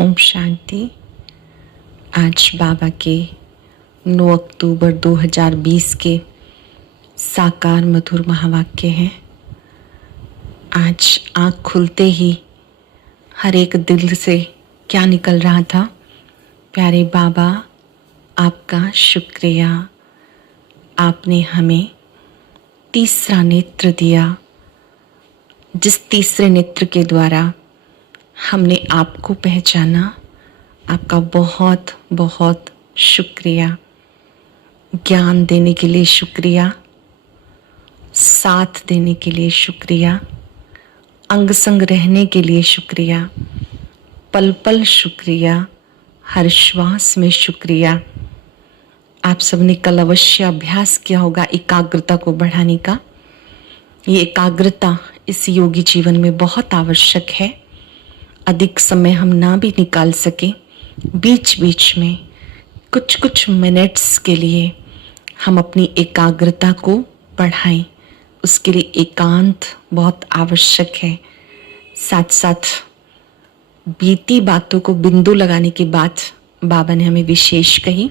ओम शांति। आज बाबा के 9 अक्टूबर 2020 के साकार मधुर महावाक्य हैं। आज आँख खुलते ही हर एक दिल से क्या निकल रहा था, प्यारे बाबा आपका शुक्रिया, आपने हमें तीसरा नेत्र दिया, जिस तीसरे नेत्र के द्वारा हमने आपको पहचाना। आपका बहुत बहुत शुक्रिया। ज्ञान देने के लिए शुक्रिया, साथ देने के लिए शुक्रिया, अंग संग रहने के लिए शुक्रिया, पल पल शुक्रिया, हर श्वास में शुक्रिया। आप सबने कल अवश्य अभ्यास किया होगा एकाग्रता को बढ़ाने का। ये एकाग्रता इस योगी जीवन में बहुत आवश्यक है। अधिक समय हम ना भी निकाल सके, बीच बीच में कुछ कुछ मिनट्स के लिए हम अपनी एकाग्रता को बढ़ाएं। उसके लिए एकांत बहुत आवश्यक है। साथ साथ बीती बातों को बिंदु लगाने की बात बाबा ने हमें विशेष कही,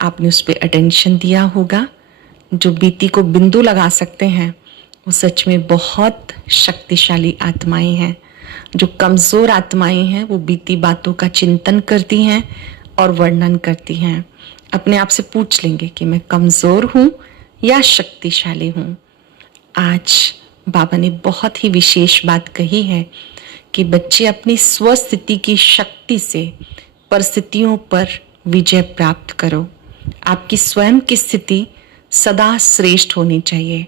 आपने उस पर अटेंशन दिया होगा। जो बीती को बिंदु लगा सकते हैं वो सच में बहुत शक्तिशाली आत्माएं हैं। जो कमज़ोर आत्माएं हैं वो बीती बातों का चिंतन करती हैं और वर्णन करती हैं। अपने आप से पूछ लेंगे कि मैं कमज़ोर हूँ या शक्तिशाली हूँ। आज बाबा ने बहुत ही विशेष बात कही है कि बच्चे अपनी स्वस्थिति की शक्ति से परिस्थितियों पर विजय प्राप्त करो। आपकी स्वयं की स्थिति सदा श्रेष्ठ होनी चाहिए।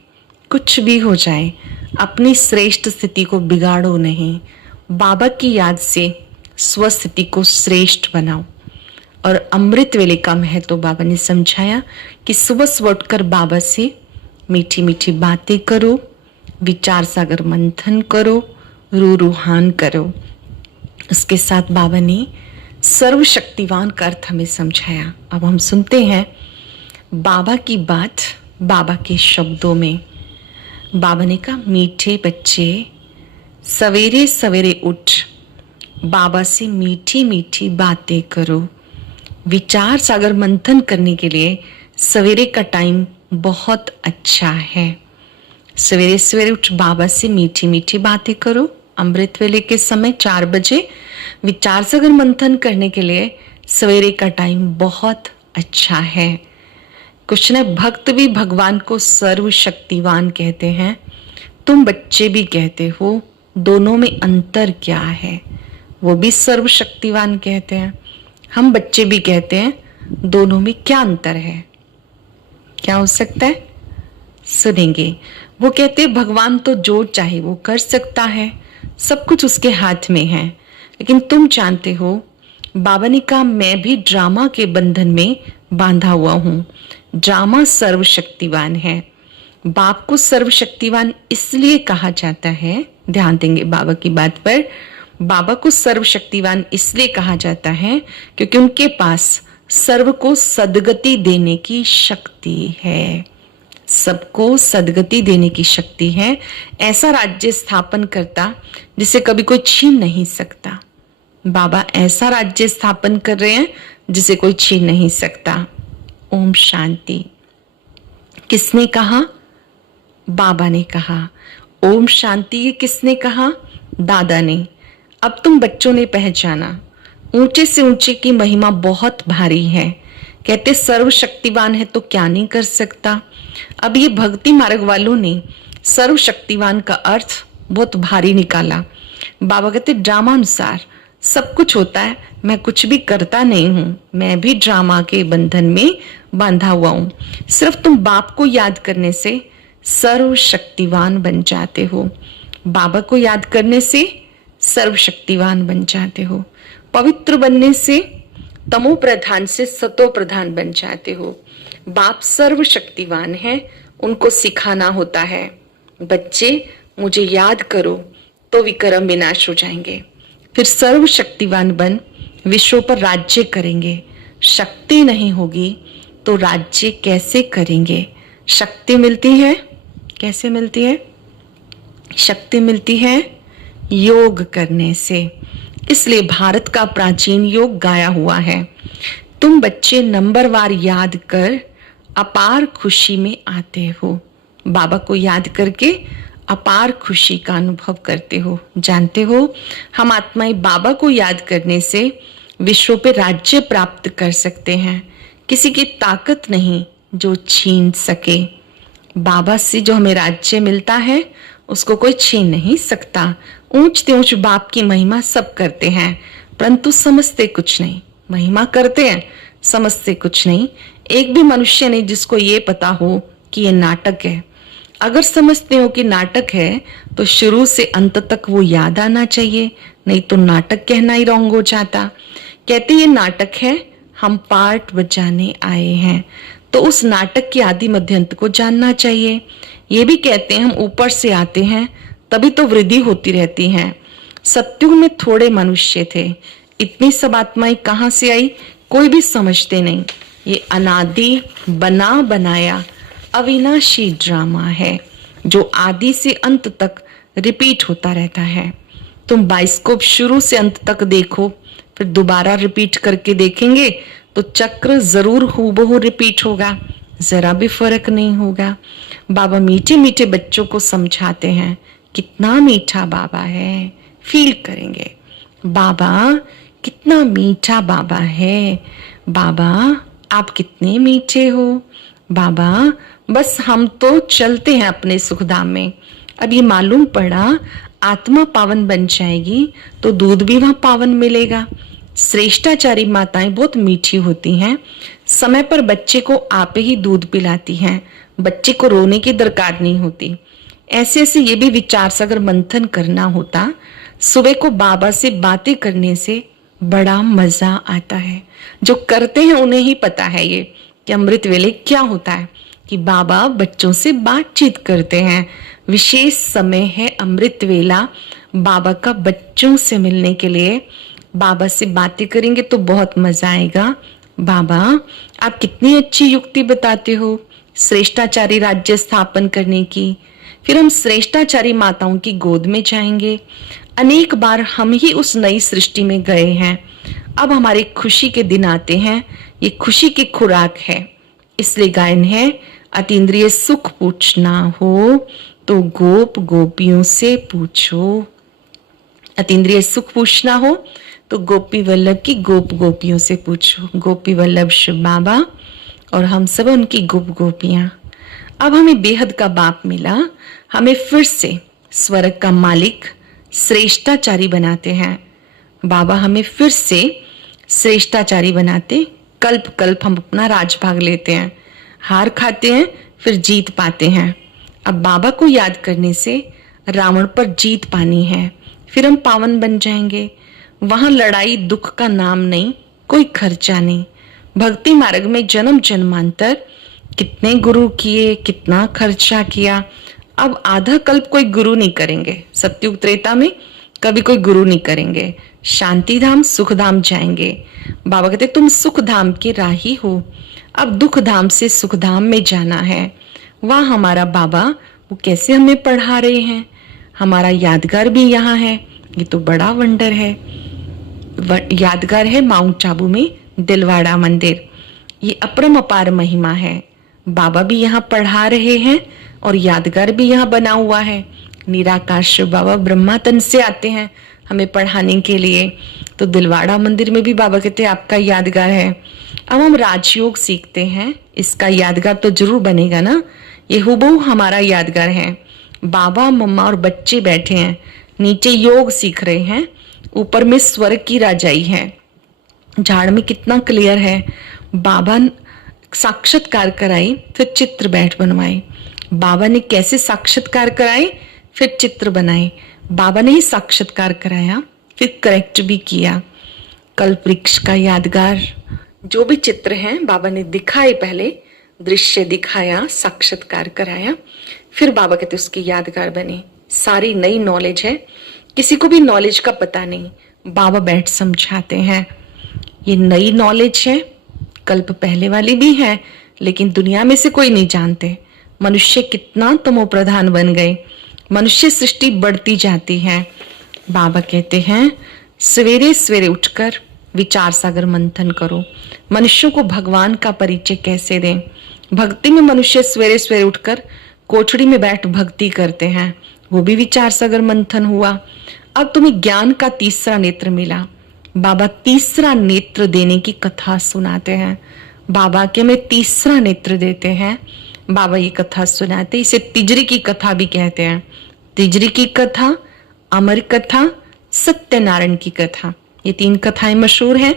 कुछ भी हो जाए, अपनी श्रेष्ठ स्थिति को बिगाड़ो नहीं। बाबा की याद से स्वस्थिति को श्रेष्ठ बनाओ। और अमृत वेले का महत्व बाबा ने समझाया कि सुबह सुबह उठकर बाबा से मीठी मीठी बातें करो, विचार सागर मंथन करो, रूहान करो। उसके साथ बाबा ने सर्वशक्तिवान का अर्थ हमें समझाया। अब हम सुनते हैं बाबा की बात बाबा के शब्दों में। बाबा ने कहा, मीठे बच्चे सवेरे सवेरे उठ बाबा से मीठी मीठी बातें करो। विचार सागर मंथन करने के लिए सवेरे का टाइम बहुत अच्छा है। सवेरे सवेरे उठ बाबा से मीठी मीठी बातें करो। अमृत वेले के समय 4 बजे विचार सागर मंथन करने के लिए सवेरे का टाइम बहुत अच्छा है। कुछ न भक्त भी भगवान को सर्वशक्तिवान कहते हैं, तुम बच्चे भी कहते हो। दोनों में अंतर क्या है? वो भी सर्वशक्तिवान कहते हैं, हम बच्चे भी कहते हैं। दोनों में क्या अंतर है? क्या हो सकता है? सुनेंगे। वो कहते हैं भगवान तो जो चाहे वो कर सकता है, सब कुछ उसके हाथ में है। लेकिन तुम जानते हो, बाबा ने कहा, मैं भी ड्रामा के बंधन में बांधा हुआ हूं। ड्रामा सर्वशक्तिवान है। बाप को सर्वशक्तिवान इसलिए कहा जाता है, ध्यान देंगे बाबा की बात पर। बाबा को सर्वशक्तिवान इसलिए कहा जाता है क्योंकि उनके पास सर्व को सद्गति देने की शक्ति है। सबको सद्गति देने की शक्ति है। ऐसा राज्य स्थापन करता जिसे कभी कोई छीन नहीं सकता। बाबा ऐसा राज्य स्थापन कर रहे हैं जिसे कोई छीन नहीं सकता। ओम शांति। किसने कहा? बाबा ने कहा। ओम शांति ये किसने कहा? दादा ने। अब तुम बच्चों ने पहचाना, ऊंचे से ऊंचे की महिमा बहुत भारी है। कहते सर्वशक्तिवान है तो क्या नहीं कर सकता। अब ये भक्ति मार्ग वालों ने सर्वशक्तिवान का अर्थ बहुत भारी निकाला। बाबा कहते ड्रामा अनुसार सब कुछ होता है, मैं कुछ भी करता नहीं हूं। मैं भी ड्रामा के बंधन में बांधा हुआ हूं। सिर्फ तुम बाप को याद करने से सर्वशक्तिवान बन जाते हो। बाबा को याद करने से सर्वशक्तिवान बन जाते हो। पवित्र बनने से तमो प्रधान से सतो प्रधान बन जाते हो। बाप सर्वशक्तिवान है, उनको सिखाना होता है। बच्चे मुझे याद करो तो विक्रम विनाश हो जाएंगे। फिर सर्वशक्तिवान बन विश्व पर राज्य करेंगे। शक्ति नहीं होगी तो राज्य कैसे करेंगे? शक्ति मिलती है, कैसे मिलती है? शक्ति मिलती है योग करने से। इसलिए भारत का प्राचीन योग गाया हुआ है, तुम बच्चे नंबरवार याद कर अपार खुशी में आते हो। बाबा को याद करके अपार खुशी का अनुभव करते हो। जानते हो, हम आत्माएं बाबा को याद करने से विश्व पे राज्य प्राप्त कर सकते हैं। किसी की ताकत नहीं जो छीन सके। बाबा से जो हमें राज्य मिलता है उसको कोई छीन नहीं सकता। ऊंच ऊंच बाप की महिमा सब करते हैं, परंतु समझते कुछ नहीं। महिमा करते हैं, समझते कुछ नहीं। एक भी मनुष्य नहीं जिसको ये पता हो कि ये नाटक है। अगर समझते हो कि नाटक है तो शुरू से अंत तक वो याद आना चाहिए, नहीं तो नाटक कहना ही रॉन्ग हो जाता। कहते ये नाटक है, हम पार्ट बजाने आए हैं, तो उस नाटक की आदि मध्य अंत को जानना चाहिए। ये भी कहते हैं हम ऊपर से आते हैं, तभी तो वृद्धि होती रहती है। सत्युग में थोड़े मनुष्य थे, इतनी सब आत्माएं कहां से आई कोई भी समझते नहीं। ये अनादि बना बनाया अविनाशी ड्रामा है जो आदि से अंत तक रिपीट होता रहता है। तुम बाइस्कोप शुरू से अंत तक देखो, फिर दोबारा रिपीट करके देखेंगे तो चक्र जरूर हूबहू रिपीट होगा, जरा भी फर्क नहीं होगा। बाबा मीठे मीठे बच्चों को समझाते हैं, कितना मीठा बाबा है। फील करेंगे बाबा कितना मीठा बाबा है। बाबा आप कितने मीठे हो। बाबा बस हम तो चलते हैं अपने सुखधाम में। अब ये मालूम पड़ा आत्मा पावन बन जाएगी तो दूध भी वहां पावन मिलेगा। श्रेष्ठाचारी माताएं बहुत मीठी होती हैं, समय पर बच्चे को आप ही दूध पिलाती हैं, बच्चे को रोने की दरकार नहीं होती। ऐसे ऐसे ये भी विचार से अगर मंथन करना होता, सुबह को बाबा से बातें करने से बड़ा मजा आता है। जो करते हैं उन्हें ही पता है ये कि अमृत वेले क्या होता है, कि बाबा बच्चों से बातचीत करते हैं। विशेष समय है अमृत वेला बाबा का बच्चों से मिलने के लिए। बाबा से बातें करेंगे तो बहुत मजा आएगा। बाबा आप कितनी अच्छी युक्ति बताते हो श्रेष्ठाचारी राज्य स्थापन करने की। फिर हम श्रेष्ठाचारी माताओं की गोद में जाएंगे। अनेक बार हम ही उस नई सृष्टि में गए हैं, अब हमारे खुशी के दिन आते हैं। ये खुशी की खुराक है, इसलिए गायन है, अतीन्द्रिय सुख पूछना हो तो गोप गोपियों से पूछो। अतीन्द्रिय सुख पूछना हो तो गोपी वल्लभ की गोप गोपियों से पूछो। गोपी वल्लभ शिव बाबा और हम सब उनकी गोप गोपियां। अब हमें बेहद का बाप मिला, हमें फिर से स्वर्ग का मालिक श्रेष्ठाचारी बनाते हैं। बाबा हमें फिर से श्रेष्ठाचारी बनाते, कल्प कल्प हम अपना राजभाग लेते हैं, हार खाते हैं फिर जीत पाते हैं। अब बाबा को याद करने से रावण पर जीत पानी है, फिर हम पावन बन जाएंगे। वहां लड़ाई दुख का नाम नहीं, कोई खर्चा नहीं। भक्ति मार्ग में जन्म जन्मांतर कितने गुरु किए, कितना खर्चा किया। अब आधा कल्प कोई गुरु नहीं करेंगे, सत्युग त्रेता में कभी कोई गुरु नहीं करेंगे। शांति धाम सुख धाम जाएंगे। बाबा कहते तुम सुख धाम के राही हो, अब दुख धाम से सुख धाम में जाना है। वह हमारा बाबा वो कैसे हमें पढ़ा रहे हैं। हमारा यादगार भी यहाँ है, ये तो बड़ा वंडर है। यादगार है माउंट आबू में दिलवाड़ा मंदिर, ये अपरम अपार महिमा है। बाबा भी यहाँ पढ़ा रहे हैं और यादगार भी यहाँ बना हुआ है। निराकाश बाबा ब्रह्मा तन से आते हैं हमें पढ़ाने के लिए, तो दिलवाड़ा मंदिर में भी बाबा कहते हैं आपका यादगार है। अब हम राजयोग सीखते हैं, इसका यादगार तो जरूर बनेगा ना। ये हुबहू हमारा यादगार है। बाबा मम्मा और बच्चे बैठे हैं, नीचे योग सीख रहे हैं, ऊपर में स्वर्ग की राजाई है। झाड़ में कितना क्लियर है। बाबा साक्षात्कार कराई फिर चित्र बैठ बनवाए। बाबा ने कैसे साक्षात्कार कराए फिर चित्र बनाए। बाबा ने ही साक्षात्कार कराया फिर करेक्ट भी किया। कल्प वृक्ष का यादगार जो भी चित्र हैं बाबा ने दिखाए, पहले दृश्य दिखाया, साक्षात्कार कराया, फिर बाबा कहते उसकी यादगार बने। सारी नई नॉलेज है, किसी को भी नॉलेज का पता नहीं, बाबा बैठ समझाते हैं। ये नई नॉलेज है, कल्प पहले वाली भी है, लेकिन दुनिया में से कोई नहीं जानते। मनुष्य कितना तमो प्रधान बन गए, मनुष्य सृष्टि बढ़ती जाती है। बाबा कहते हैं सवेरे सवेरे उठकर विचार सागर मंथन करो। मनुष्यों को भगवान का परिचय कैसे दें। भक्ति में मनुष्य सवेरे सवेरे उठकर कोठड़ी में बैठ भक्ति करते हैं, वो भी विचार सागर मंथन हुआ। अब तुम्हें ज्ञान का तीसरा नेत्र मिला। बाबा तीसरा नेत्र देने की कथा सुनाते हैं। बाबा के में तीसरा नेत्र देते हैं, बाबा ये कथा सुनाते। इसे तिजरी की कथा भी कहते हैं। तिजरी की कथा, अमर कथा, सत्यनारायण की कथा, ये 3 कथाएं मशहूर हैं।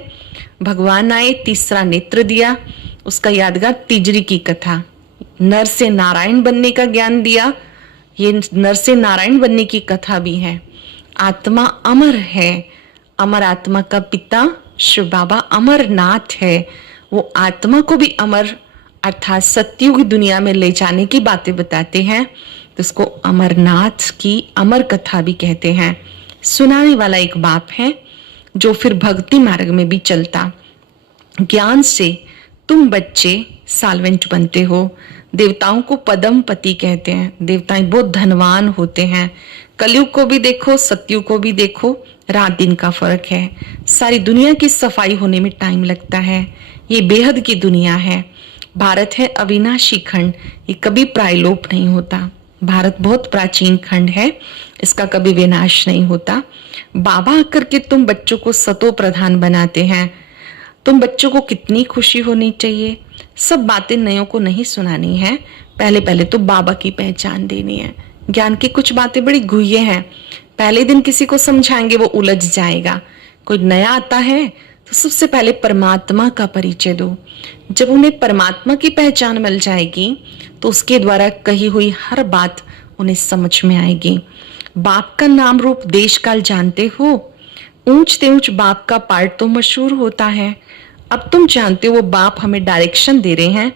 भगवान आए, तीसरा नेत्र दिया, उसका यादगार तिजरी की कथा। नर से नारायण बनने का ज्ञान दिया, ये नर से नारायण बनने की कथा भी है। आत्मा अमर है, अमर आत्मा का पिता शिव बाबा अमरनाथ है। वो आत्मा को भी अमर अर्थात सत्युग दुनिया में ले जाने की बातें बताते हैं, तो इसको अमरनाथ की अमर कथा भी कहते हैं। सुनाने वाला एक बाप है जो फिर भक्ति मार्ग में भी चलता। ज्ञान से तुम बच्चे साल्वेंट बनते हो। देवताओं को पदम पति कहते हैं। देवताएं बहुत धनवान होते हैं। कलयुग को भी देखो, सतयुग को भी देखो, रात दिन का फर्क है। सारी दुनिया की सफाई होने में टाइम लगता है। ये बेहद की दुनिया है। भारत है अविनाशी खंड, ये कभी प्रायलोप नहीं होता। भारत बहुत प्राचीन खंड है, इसका कभी विनाश नहीं होता। बाबा आकर के तुम बच्चों को सतो प्रधान बनाते हैं। तुम बच्चों को कितनी खुशी होनी चाहिए। सब बातें नयों को नहीं सुनानी है, पहले पहले तो बाबा की पहचान देनी है। ज्ञान की कुछ बातें बड़ी गुह्य हैं, पहले दिन किसी को समझाएंगे वो उलझ जाएगा। कोई नया आता है तो सबसे पहले परमात्मा का परिचय दो। जब उन्हें परमात्मा की पहचान मिल जाएगी तो उसके द्वारा कही हुई हर बात उन्हें समझ में आएगी। बाप का नाम रूप देश काल जानते हो। ऊंच ते ऊंच बाप का पार्ट तो मशहूर होता है। अब तुम जानते हो वो बाप हमें डायरेक्शन दे रहे हैं।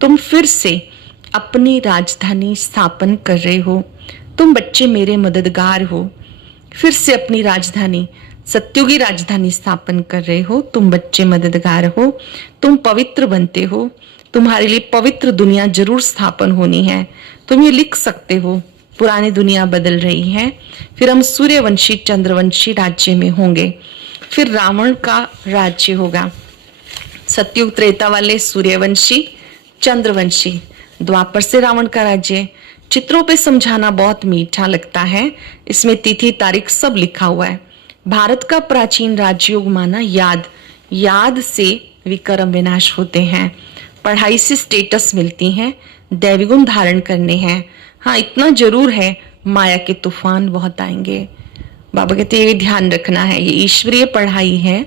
तुम फिर से अपनी राजधानी स्थापन कर रहे हो। तुम बच्चे मेरे मददगार हो। फिर से अपनी राजधानी, सत्युगी राजधानी स्थापन कर रहे हो। तुम बच्चे मददगार हो। तुम पवित्र बनते हो। तुम्हारे लिए पवित्र दुनिया जरूर स्थापन होनी है। तुम ये लिख सकते हो, पुरानी दुनिया बदल रही है, फिर हम सूर्यवंशी चंद्रवंशी राज्य में होंगे, फिर रावण का राज्य होगा। सतयुग त्रेता वाले सूर्यवंशी चंद्रवंशी, द्वापर से रावण का राज्य। चित्रों पे समझाना बहुत मीठा लगता है, इसमें तिथि तारीख सब लिखा हुआ है। भारत का प्राचीन राजयोग माना याद, याद से विक्रम विनाश होते हैं। पढ़ाई से स्टेटस मिलती है, दैविगुण धारण करने हैं। हाँ इतना जरूर है, माया के तूफान बहुत आएंगे। बाबा कहते हैं ये ध्यान रखना है, ये ईश्वरीय पढ़ाई है,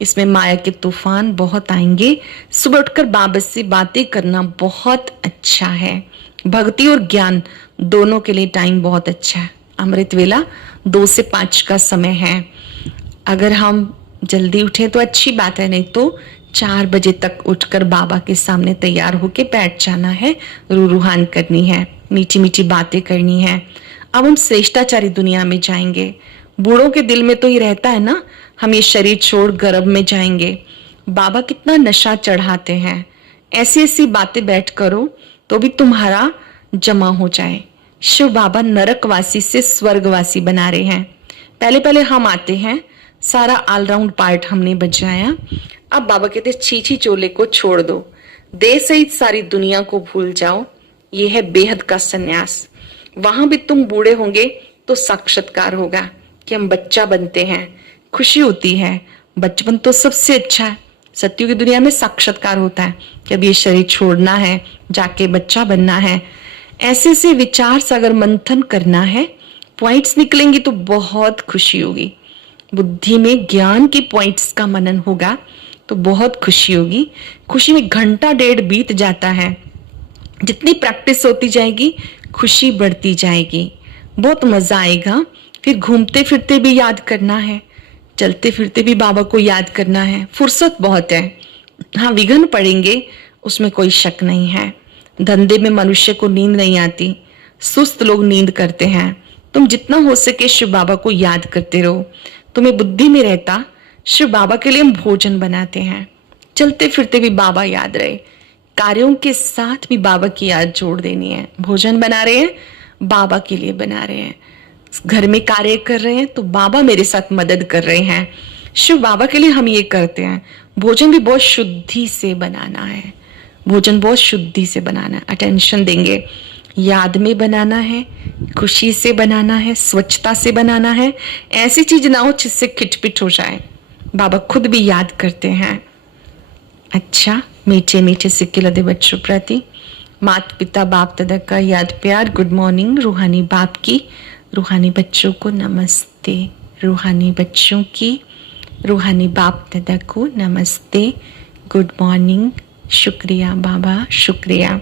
इसमें माया के तूफान बहुत आएंगे। सुबह उठकर बाबा से बातें करना बहुत अच्छा है। भक्ति और ज्ञान दोनों के लिए टाइम बहुत अच्छा है। अमृत वेला 2 से 5 का समय है। अगर हम जल्दी उठे तो अच्छी बात है, नहीं तो 4 बजे तक उठकर बाबा के सामने तैयार होके बैठ जाना है। रूहान करनी है, मीठी मीठी बातें करनी है। अब हम श्रेष्ठाचारी दुनिया में जाएंगे। बूढ़ों के दिल में तो ये रहता है ना, हम ये शरीर छोड़ गर्भ में जाएंगे। बाबा कितना नशा चढ़ाते हैं। ऐसी ऐसी बातें बैठ करो तो भी तुम्हारा जमा हो जाए। शिव बाबा नरकवासी से स्वर्गवासी बना रहे हैं। पहले पहले हम आते हैं, सारा ऑलराउंड पार्ट हमने बजाया। अब बाबा कहते छीछी चोले को छोड़ दो, देह सहित सारी दुनिया को भूल जाओ। ये है बेहद का सन्यास। वहां भी तुम बूढ़े होंगे तो साक्षात्कार होगा कि हम बच्चा बनते हैं, खुशी होती है। बचपन तो सबसे अच्छा है। सत्युग की दुनिया में साक्षात्कार होता है कि अब ये शरीर छोड़ना है, जाके बच्चा बनना है। ऐसे से विचार सागर मंथन करना है, पॉइंट्स निकलेंगे तो बहुत खुशी होगी। बुद्धि में ज्ञान की पॉइंट्स का मनन होगा तो बहुत खुशी होगी। खुशी में घंटा डेढ़ बीत जाता है। जितनी प्रैक्टिस होती जाएगी खुशी बढ़ती जाएगी, बहुत मजा आएगा। फिर घूमते फिरते भी याद करना है, चलते फिरते भी बाबा को याद करना है। फुर्सत बहुत है। हाँ विघ्न पड़ेंगे, उसमें कोई शक नहीं है। धंधे में मनुष्य को नींद नहीं आती, सुस्त लोग नींद करते हैं। तुम जितना हो सके शिव बाबा को याद करते रहो। तुम्हें बुद्धि में रहता शिव बाबा के लिए हम भोजन बनाते हैं। चलते फिरते भी बाबा याद रहे, कार्यों के साथ भी बाबा की याद जोड़ देनी है। भोजन बना रहे हैं, बाबा के लिए बना रहे हैं। घर में कार्य कर रहे हैं तो बाबा मेरे साथ मदद कर रहे हैं, शिव बाबा के लिए हम ये करते हैं। भोजन भी बहुत शुद्धि से बनाना है, भोजन बहुत शुद्धि से बनाना है, अटेंशन देंगे, याद में बनाना है, खुशी से बनाना है, स्वच्छता से बनाना है। ऐसी चीज ना हो जिससे खिटपिट हो जाए, बाबा खुद भी याद करते हैं। अच्छा, मीठे मीठे सिक्के लदे बच्चों प्रति माता पिता बाप दादा का याद प्यार, गुड मॉर्निंग। रूहानी बाप की रूहानी बच्चों को नमस्ते, रूहानी बच्चों की रूहानी बाप दादा को नमस्ते, गुड मॉर्निंग। शुक्रिया बाबा, शुक्रिया।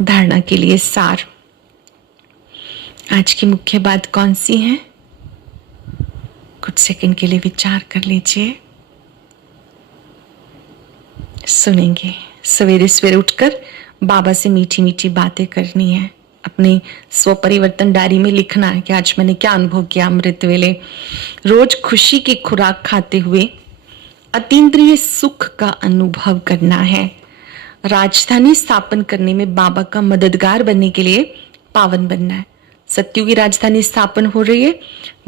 धारणा के लिए सार, आज की मुख्य बात कौन सी है? कुछ सेकंड के लिए विचार कर लीजिए, सुनेंगे। सवेरे सवेरे उठकर बाबा से मीठी मीठी बातें करनी है, अपनी स्व परिवर्तन डायरी में लिखना है कि आज मैंने क्या अनुभव किया अमृत वेले। रोज खुशी की खुराक खाते हुए अतीन्द्रिय सुख का अनुभव करना है। राजधानी स्थापन करने में बाबा का मददगार बनने के लिए पावन बनना है। सत्युग की राजधानी स्थापन हो रही है,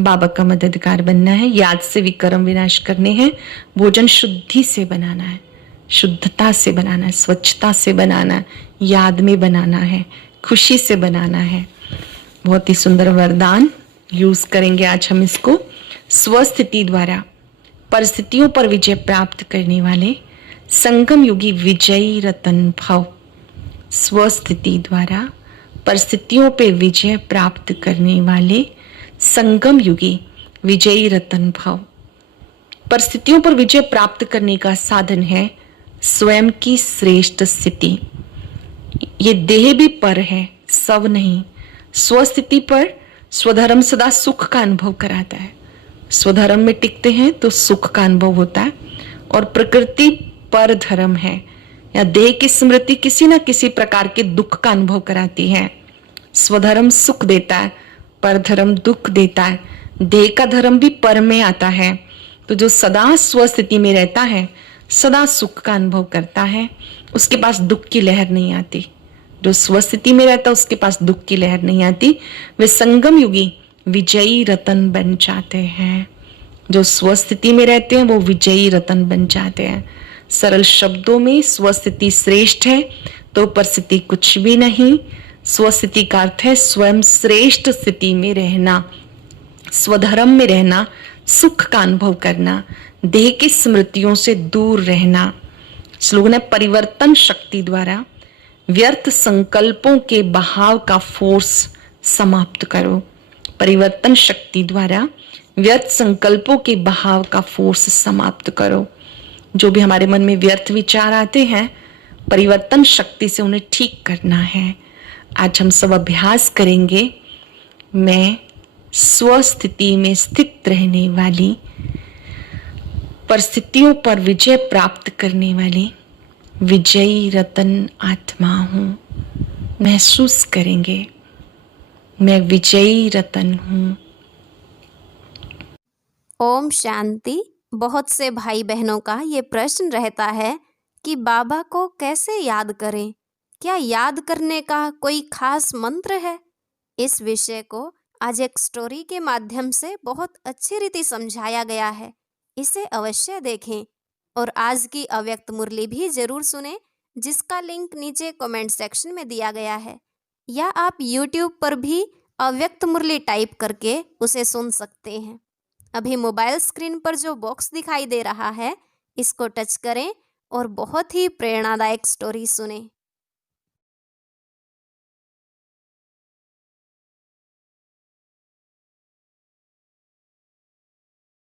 बाबा का मददगार बनना है। याद से विक्रम विनाश करने हैं। भोजन शुद्धि से बनाना है, शुद्धता से बनाना है, स्वच्छता से बनाना है, याद में बनाना है, खुशी से बनाना है। बहुत ही सुंदर वरदान यूज करेंगे आज हम इसको। स्वस्थिति द्वारा परिस्थितियों पर विजय प्राप्त करने वाले संगम युगी विजयी रतन भव। स्वस्थिति द्वारा परिस्थितियों पे विजय प्राप्त करने वाले संगम युगी विजयी रतन भव। परिस्थितियों पर विजय प्राप्त करने का साधन है स्वयं की श्रेष्ठ स्थिति। ये देह भी पर है, सब नहीं। स्वस्थिति पर स्वधर्म सदा सुख का अनुभव कराता है। स्वधर्म में टिकते हैं तो सुख का अनुभव होता है, और प्रकृति पर धर्म है या देह की स्मृति किसी ना किसी प्रकार के दुख का अनुभव कराती है। स्वधर्म सुख देता है, पर धर्म दुख देता है। देह का धर्म भी पर में आता है। तो जो सदा स्वस्थिति में रहता है, सदा सुख का अनुभव करता है, उसके पास दुख की लहर नहीं आती। जो स्वस्थिति में रहता है उसके पास दुख की लहर नहीं आती। वे संगम युगी विजयी रतन बन जाते हैं। जो स्वस्थिति में रहते हैं वो विजयी रतन बन जाते हैं। सरल शब्दों में स्वस्थिति श्रेष्ठ है तो परिस्थिति कुछ भी नहीं। स्वस्थिति का अर्थ है स्वयं श्रेष्ठ स्थिति में रहना, स्वधर्म में रहना, सुख का अनुभव करना, देह की स्मृतियों से दूर रहना। स्लोगन है परिवर्तन शक्ति द्वारा व्यर्थ संकल्पों के बहाव का फोर्स समाप्त करो। परिवर्तन शक्ति द्वारा व्यर्थ संकल्पों के बहाव का फोर्स समाप्त करो। जो भी हमारे मन में व्यर्थ विचार आते हैं, परिवर्तन शक्ति से उन्हें ठीक करना है। आज हम सब अभ्यास करेंगे। मैं स्वस्थिति में स्थित रहने वाली, परिस्थितियों पर विजय प्राप्त करने वाली विजयी रतन आत्मा हूं। महसूस करेंगे मैं विजयी रतन हूं। ओम शांति। बहुत से भाई बहनों का ये प्रश्न रहता है कि बाबा को कैसे याद करें, क्या याद करने का कोई खास मंत्र है? इस विषय को आज एक स्टोरी के माध्यम से बहुत अच्छी रीति समझाया गया है। इसे अवश्य देखें और आज की अव्यक्त मुरली भी जरूर सुने, जिसका लिंक नीचे कमेंट सेक्शन में दिया गया है, या आप YouTube पर भी अव्यक्त मुरली टाइप करके उसे सुन सकते हैं। अभी मोबाइल स्क्रीन पर जो बॉक्स दिखाई दे रहा है, इसको टच करें और बहुत ही प्रेरणादायक स्टोरी सुने।